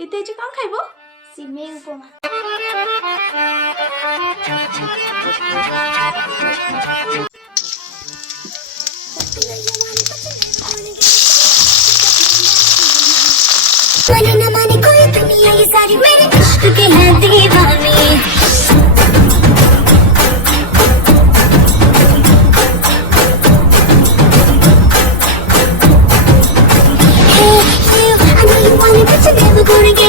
ଏତେ ଆଜି କଣ ଖାଇବ? ସିମେଇ ଉପମା। माने न माने कोई दुनिया ये सारी मेरे इश्क की है दीवानी। Hey, you, I know you want it, but you're never gonna get